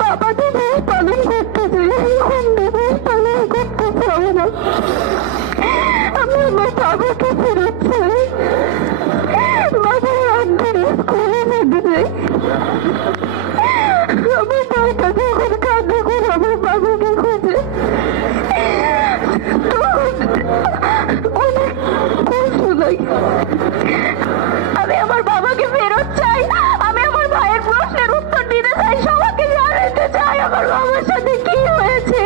বাবা দিবস পালন করতে চাই পালন করতে চাই না। আমি আমার বাবাকে ফেরত চাই। বাবার অন্তরে স্কুলে যেতে চাই আমার বাবা যখন করে, আমার বাবাকে আমার বাবার সাথে কি হয়েছে?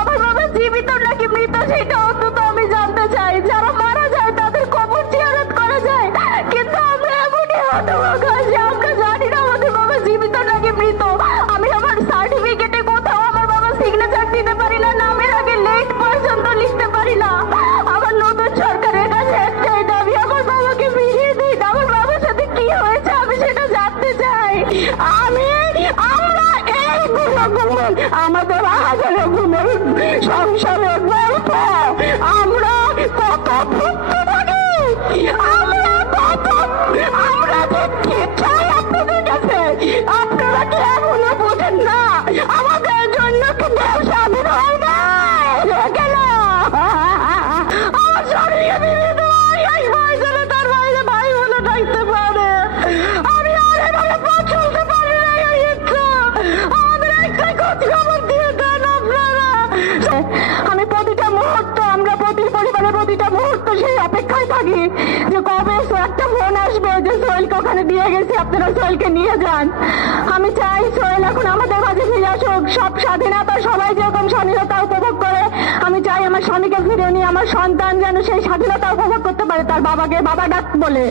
আমার বাবা জীবিত নাকি মৃত সেটা অন্তত আমি জানতে চাই। যারা মারা যায়, তাদের কবর জিয়ারত করা যায়। কিন্তু আমরা এমনই হতভাগা যে আমরা জানি না আমাদের বাবা জীবিত নাকি মৃত। আমি আমার সার্টিফিকেটে কোথাও আমার বাবা সিগনেচার দিতে পারি না, নামের আগে লেট পর্যন্ত লিখতে পারি না। আমার নতুন সরকারের কাছে একটাই দাবি, আমার বাবাকে ফিরিয়ে দিন। আমার বাবার সাথে কি হয়েছে আমি সেটা জানতে চাই। আমি আমাদের আহাজারে সংসারের খবর দিয়ে দেন আপনারা আমি প্রতিটা মুহূর্ত, আমরা প্রতি পরিবারের প্রতিটা মুহূর্ত সেই অপেক্ষায় থাকি যে কবে একটা ফোন আসবে যে সোহেলকে ওখানে দিয়ে গেছি, আপনারা সোহেলকে নিয়ে যান। আমি চাই সোহেল এখন আমাদের মাঝে ফিরে আসুক। সব স্বাধীনতা সবাই যেরকম স্বাধীনতা উপভোগ করে, আমি চাই আমার স্বামীকে ফিরে নিয়ে, আমার সন্তান যেন সেই স্বাধীনতা উপভোগ করতে পারে, তার বাবাকে বাবা ডাক বলে।